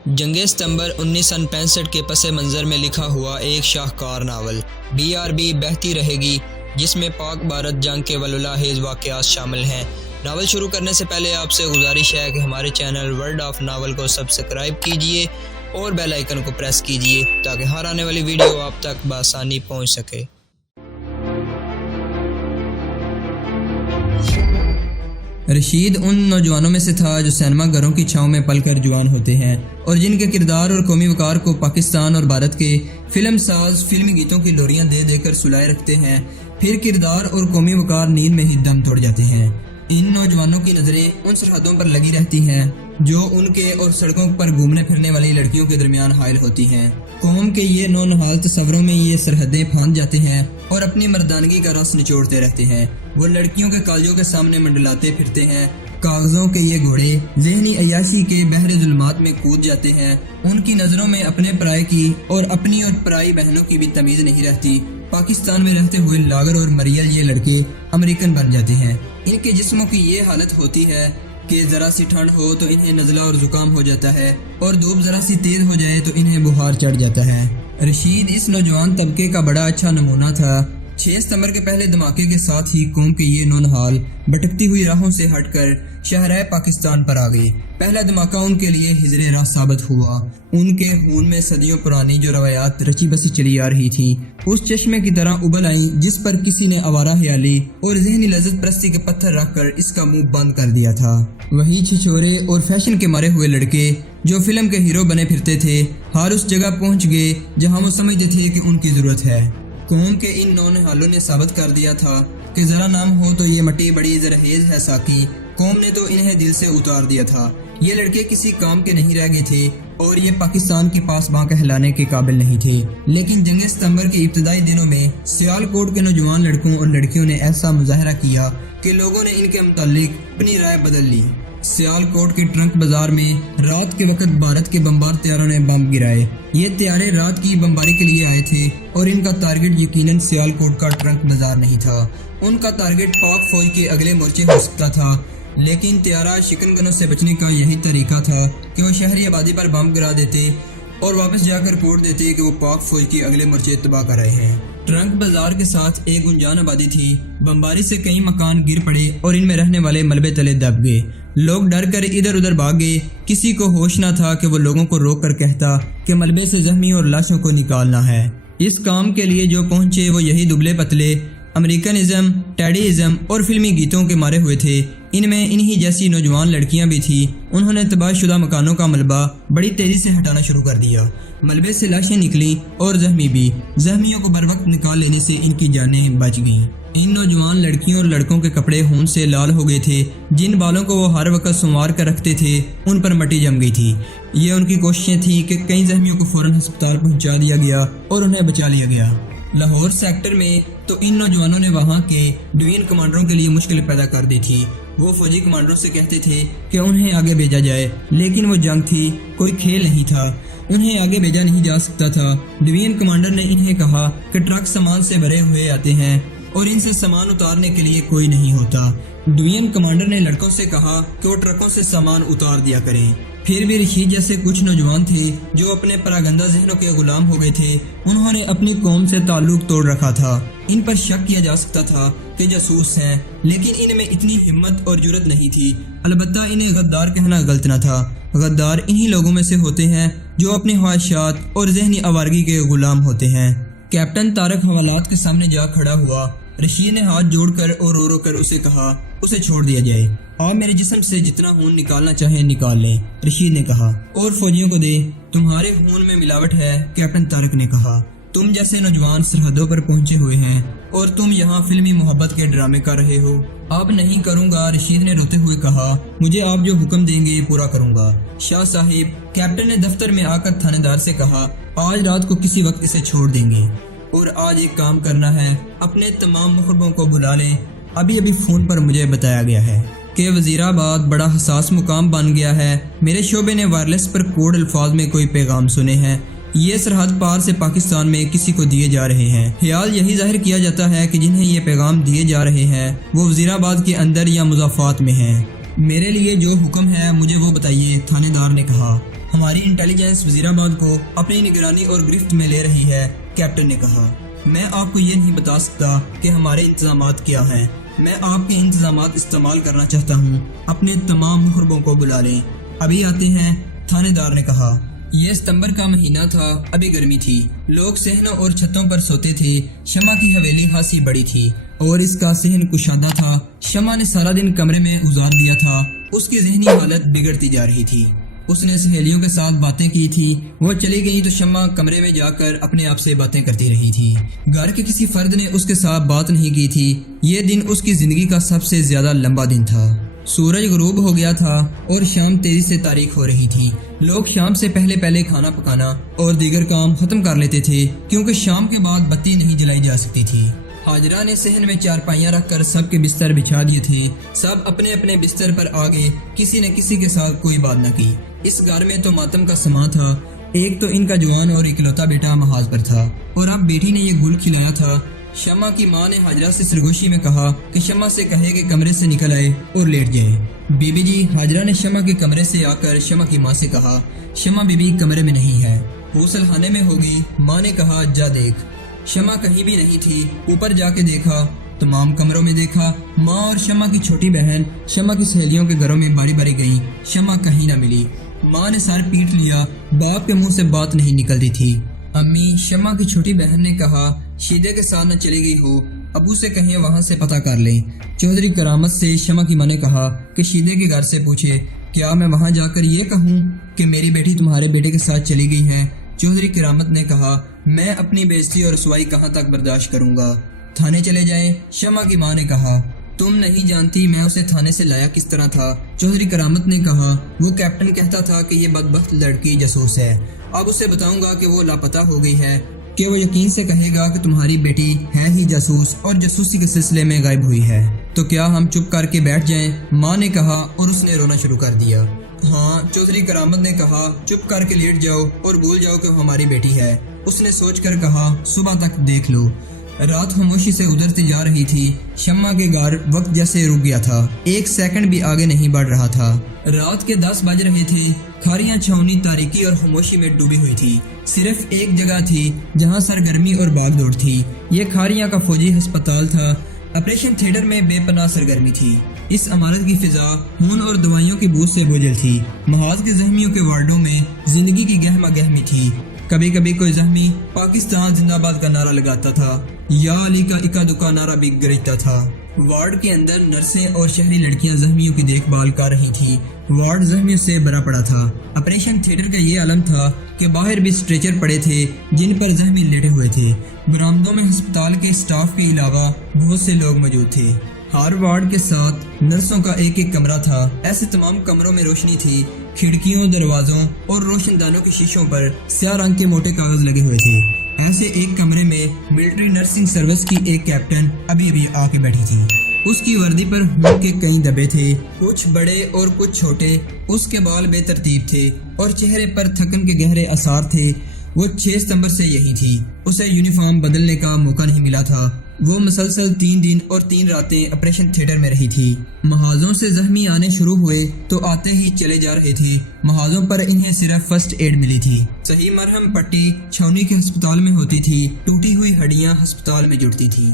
जंग सितंबर 1965 के पस मंज़र में लिखा हुआ एक शाहकार नावल BRB बहती रहेगी, जिसमें पाक भारत जंग के वलुलाहेज़ वाक़यात शामिल हैं। नावल शुरू करने से पहले आपसे गुजारिश है कि हमारे चैनल वर्ल्ड ऑफ नावल को सब्सक्राइब कीजिए और बेल आइकन को प्रेस कीजिए ताकि हर आने वाली वीडियो आप तक बआसानी पहुंच सके। रशीद उन नौजवानों में से था जो सिनेमा घरों की छांव में पलकर जवान होते हैं और जिनके किरदार और कौमी वकार को पाकिस्तान और भारत के फिल्म साज फिल्मी गीतों की लोरियां दे देकर सुलाए रखते हैं। फिर किरदार और कौमी वकार नींद में ही दम तोड़ जाते हैं। इन नौजवानों की नज़रें उन सरहदों पर लगी रहती हैं जो उनके और सड़कों पर घूमने फिरने वाली लड़कियों के दरमियान हायल होती हैं। कौम के ये नौनहाल तस्वरों में ये सरहदें फांद जाते हैं और अपनी मर्दानगी का रस निचोड़ते रहते हैं। वो लड़कियों के कालजों के सामने मंडलाते फिरते हैं। कागजों के ये घोड़े ज़हनी अय्याशी के बहरे जुल्मात में कूद जाते हैं। उनकी नज़रों में अपने पराये की और अपनी और पराई बहनों की भी तमीज़ नहीं रहती। पाकिस्तान में रहते हुए लागर और मरियल ये लड़के अमेरिकन बन जाते हैं। इनके जिस्मों की ये हालत होती है कि ज़रा सी ठंड हो तो इन्हें नज़ला और ज़ुकाम हो जाता है और धूप ज़रा सी तेज़ हो जाए तो इन्हें बुखार चढ़ जाता है। रशीद इस नौजवान तबके का बड़ा अच्छा नमूना था। 6 सितंबर के पहले धमाके के साथ ही कौम के ये नौनहाल भटकती हुई राहों से हटकर शहराए पाकिस्तान पर आ गई। पहला धमाका उनके लिए हिजरे राह साबित हुआ। उनके खून में सदियों पुरानी जो रवायात रची बसी चली आ रही थी उस चश्मे की तरह उबल आई जिस पर किसी ने आवारा ख्याली और ज़हनी लज्जत परस्ती के पत्थर रखकर इसका मुंह बंद कर दिया था। वही छिछोरे और फैशन के मारे हुए लड़के जो फिल्म के हीरो बने फिरते थे हर उस जगह पहुंच गए जहां वो समझते थे कि उनकी जरूरत है। कौम के इन नौनहालों ने साबित कर दिया था कि जरा नाम हो तो ये मट्टी बड़ी जरहेज है साकी। कौम ने तो इन्हें दिल से उतार दिया था। ये लड़के किसी काम के नहीं रह गए थे और ये पाकिस्तान के पास बांह कहलाने के काबिल नहीं थे। लेकिन जंग सितंबर के इब्तदाई दिनों में सियालकोट के नौजवान लड़कों और लड़कियों ने ऐसा मुजाहरा किया कि लोगों ने इनके मुतालिक अपनी राय बदल ली। सियालकोट के ट्रंक बाजार में रात के वक्त भारत के बमबार तैयारों ने बम गिराए। ये तैयारे रात की बमबारी के लिए आए थे और इनका टारगेट यकीनन सियालकोट का ट्रंक बाजार नहीं था। उनका टारगेट पाक फौज के अगले मोर्चे हो सकता था। लेकिन तैयारा शिकनगनों से बचने का यही तरीका था कि वो शहरी आबादी पर बम गिरा देते और वापस जाकर रिपोर्ट देते कि वो पाक फौज के अगले मोर्चे तबाह कर रहे हैं। ट्रंक बाजार के साथ एक गुंजान आबादी थी। बमबारी से कई मकान गिर पड़े और इनमें रहने वाले मलबे तले दब गए। लोग डर कर इधर उधर भाग गए। किसी को होश न था कि वो लोगों को रोक कर कहता कि मलबे से जख्मी और लाशों को निकालना है। इस काम के लिए जो पहुंचे वो यही दुबले पतले अमेरिकनिज्म, टैडीइज्म और फिल्मी गीतों के मारे हुए थे। इनमें इन्हीं जैसी नौजवान लड़कियां भी थी। उन्होंने तबाहशुदा मकानों का मलबा बड़ी तेजी से हटाना शुरू कर दिया। मलबे से लाशें निकली और जख्मी भी। जख्मियों को बर वक्त निकाल लेने से इनकी जानें बच गईं। इन नौजवान लड़कियों और लड़कों के कपड़े खून से लाल हो गए थे। जिन बालों को वो हर वक्त संवार कर रखते थे उन पर मट्टी जम गई थी। ये उनकी कोशिशें थी कि कई जख्मियों को फौरन अस्पताल पहुंचा दिया गया और उन्हें बचा लिया गया। लाहौर सेक्टर में तो इन नौजवानों ने वहां के डिवीजन कमांडरों के लिए मुश्किल पैदा कर दी थी। वो फौजी कमांडरों से कहते थे कि उन्हें आगे भेजा जाए, लेकिन वो जंग थी, कोई खेल नहीं था। उन्हें आगे भेजा नहीं जा सकता था। डिवीजन कमांडर ने इन्हें कहा कि ट्रक सामान से भरे हुए आते हैं और इनसे सामान उतारने के लिए कोई नहीं होता। डिवीजन कमांडर ने लड़कों से कहा कि वो ट्रकों से सामान उतार दिया करें। फिर भी रशीद जैसे कुछ नौजवान थे जो अपने परागंदा जहनों के गुलाम हो गए थे। उन्होंने अपनी कौम से ताल्लुक तोड़ रखा था। इन पर शक किया जा सकता था कि जासूस हैं, लेकिन इनमें इतनी हिम्मत और जुर्रत नहीं थी। अलबत्ता इन्हें गद्दार कहना गलत न था। गद्दार इन्हीं लोगों में से होते हैं जो अपनी ख्वाहिशात और जहनी आवारगी के गुलाम होते हैं। कैप्टन तारक हवालात के सामने जा खड़ा हुआ। रशीद ने हाथ जोड़कर और रो रो कर उसे कहा उसे छोड़ दिया जाए। आप मेरे जिस्म से जितना खून निकालना चाहें निकाल लें, रशीद ने कहा, और फौजियों को दे। तुम्हारे खून में मिलावट है, कैप्टन तारक ने कहा। तुम जैसे नौजवान सरहदों पर पहुंचे हुए हैं और तुम यहाँ फिल्मी मोहब्बत के ड्रामे कर रहे हो। अब नहीं करूँगा, रशीद ने रोते हुए कहा। मुझे आप जो हुक्म देंगे पूरा करूँगा शाह साहिब, कैप्टन ने दफ्तर में आकर थानेदार से कहा। आज रात को किसी वक्त इसे छोड़ देंगे और आज एक काम करना है, अपने तमाम मुखरबों को बुला लें। अभी फोन पर मुझे बताया गया है कि वजीराबाद बड़ा हसास मुकाम बन गया है। मेरे शोबे ने वायरलेस पर कोड अल्फाज में कोई पैगाम सुने हैं। ये सरहद पार से पाकिस्तान में किसी को दिए जा रहे हैं। ख्याल यही जाहिर किया जाता है कि जिन्हें ये पैगाम दिए जा रहे हैं वो वजीराबाद के अंदर या मुज़ाफ़ात में हैं। मेरे लिए जो हुक्म है मुझे वो बताइए, थानेदार ने कहा। ہماری انٹیلیجنس وزیر آباد کو اپنی نگرانی اور گرفت میں لے رہی ہے، کیپٹن نے کہا۔ میں آپ کو یہ نہیں بتا سکتا کہ ہمارے انتظامات کیا ہیں۔ میں آپ کے انتظامات استعمال کرنا چاہتا ہوں۔ اپنے تمام مخربوں کو بلا لیں، ابھی آتے ہیں، تھانے دار نے کہا۔ یہ ستمبر کا مہینہ تھا، ابھی گرمی تھی، لوگ صحنوں اور چھتوں پر سوتے تھے۔ شمع کی حویلی خاصی بڑی تھی اور اس کا صحن کشادہ تھا۔ شمع نے سارا دن کمرے میں گزار دیا تھا، اس کی ذہنی حالت بگڑتی جا رہی تھی۔ اس نے سہیلیوں کے ساتھ باتیں کی تھی، وہ چلی گئی تو شمع کمرے میں جا کر اپنے آپ سے باتیں کرتی رہی تھی۔ گھر کے کسی فرد نے اس کے ساتھ بات نہیں کی تھی۔ یہ دن اس کی زندگی کا سب سے زیادہ لمبا دن تھا۔ سورج غروب ہو گیا تھا اور شام تیزی سے تاریک ہو رہی تھی۔ لوگ شام سے پہلے کھانا پکانا اور دیگر کام ختم کر لیتے تھے کیونکہ شام کے بعد بتی نہیں جلائی جا سکتی تھی۔ حاجرہ نے صحن میں چارپائیاں رکھ کر سب کے بستر بچھا دیے تھے۔ سب اپنے اپنے بستر پر آ گئے، کسی نے کسی کے ساتھ کوئی بات نہ کی۔ اس گھر میں تو ماتم کا سماں تھا۔ ایک تو ان کا جوان اور اکلوتا بیٹا محاذ پر تھا اور اب بیٹی نے یہ گل کھلایا تھا۔ شمع کی ماں نے حاجرہ سے سرگوشی میں کہا کہ شمع سے کہے کہ کمرے سے نکل آئے اور لیٹ جائے۔ بی بی جی، حاجرہ نے شمع کے کمرے سے آ کر شمع کی ماں سے کہا۔ شمع بی بی کمرے میں نہیں ہے، غسل خانے میں ہوگی۔ ماں نے کہا جا دیکھ۔ شمع کہیں بھی نہیں تھی۔ اوپر جا کے دیکھا، تمام کمروں میں دیکھا۔ ماں اور شمع کی چھوٹی بہن شمع کی سہیلیوں کے گھروں میں باری باری گئیں، شمع کہیں نہ ملی۔ ماں نے سر پیٹ لیا، باپ کے منہ سے بات نہیں نکلتی تھی۔ امی، شمع کی چھوٹی بہن نے کہا، شیدے کے ساتھ نہ چلی گئی ہو، ابو سے کہیں وہاں سے پتہ کر لیں۔ چودھری کرامت سے شمع کی ماں نے کہا کہ شیدے کے گھر سے پوچھے، کیا میں وہاں جا کر یہ کہوں کہ میری بیٹی تمہارے بیٹے کے ساتھ چلی گئی ہے؟ چودھری کرامت نے کہا، میں اپنی بےعزتی اور رسوائی کہاں تک برداشت کروں گا؟ تھانے چلے جائیں۔ شمع کی ماں نے کہا، تم نہیں جانتی میں اسے تھانے سے لایا کس طرح تھا۔ چودھری کرامت نے کہا، وہ کیپٹن کہتا تھا کہ یہ بدبخت لڑکی جاسوس ہے، اب اسے بتاؤں گا کہ وہ لاپتہ ہو گئی ہے، کہ وہ یقین سے کہے گا کہ تمہاری بیٹی ہے ہی جاسوس اور جاسوسی کے سلسلے میں غائب ہوئی ہے۔ تو کیا ہم چپ کر کے بیٹھ جائیں؟ ماں نے کہا اور اس نے رونا شروع کر دیا۔ ہاں، چودھری کرامت نے کہا، چپ کر کے لیٹ جاؤ اور بھول جاؤ کہ وہ ہماری بیٹی ہے۔ اس نے سوچ کر کہا، صبح تک دیکھ لو۔ رات خاموشی سے گزرتی جا رہی تھی۔ شمع کے گھر وقت جیسے رک گیا تھا، ایک سیکنڈ بھی آگے نہیں بڑھ رہا تھا۔ رات کے 10 بج رہے تھے۔ کھاریاں چھاونی تاریکی اور خاموشی میں ڈوبی ہوئی تھی۔ صرف ایک جگہ تھی جہاں سرگرمی اور باغ دوڑ تھی۔ یہ کھاریاں کا فوجی ہسپتال تھا۔ آپریشن تھیٹر میں بے پناہ سرگرمی تھی۔ اس عمارت کی فضا خون اور دوائیوں کی بو سے بوجھل تھی۔ محاذ کے زخمیوں کے وارڈوں میں زندگی کی گہما گہمی تھی۔ کبھی کبھی کوئی زخمی پاکستان زندہ باد کا نعرہ لگاتا تھا، یا علی کا اکا دکا نعرہ بھی گرجتا تھا۔ وارڈ کے اندر نرسیں اور شہری لڑکیاں زخمیوں کی دیکھ بھال کر رہی تھیں۔ وارڈ زخمیوں سے بھرا پڑا تھا۔ آپریشن تھیٹر کا یہ عالم تھا کہ باہر بھی اسٹریچر پڑے تھے جن پر زخمی لیٹے ہوئے تھے۔ برآمدوں میں ہسپتال کے اسٹاف کے علاوہ بہت سے لوگ موجود تھے۔ ہر وارڈ کے ساتھ نرسوں کا ایک ایک کمرہ تھا۔ ایسے تمام کمروں میں روشنی تھی۔ کھڑکیوں، دروازوں اور روشن دانوں کے شیشوں پر سیاہ رنگ کے موٹے کاغذ لگے ہوئے تھے۔ ایسے ایک کمرے میں ملٹری نرسنگ سروس کی ایک کیپٹن ابھی آ کے بیٹھی تھی۔ اس کی وردی پر خون کے کئی دبے تھے، کچھ بڑے اور کچھ چھوٹے۔ اس کے بال بے ترتیب تھے اور چہرے پر تھکن کے گہرے آثار تھے۔ وہ 6 ستمبر سے یہی تھی۔ اسے یونیفارم بدلنے کا موقع نہیں ملا تھا۔ وہ مسلسل 3 دن اور 3 راتیں آپریشن تھیٹر میں رہی تھی۔ محاذوں سے زخمی آنے شروع ہوئے تو آتے ہی چلے جا رہے تھے۔ محاذوں پر انہیں صرف فرسٹ ایڈ ملی تھی۔ صحیح مرہم پٹی چھاونی کے ہسپتال میں ہوتی تھی، ٹوٹی ہوئی ہڈیاں ہسپتال میں جڑتی تھی۔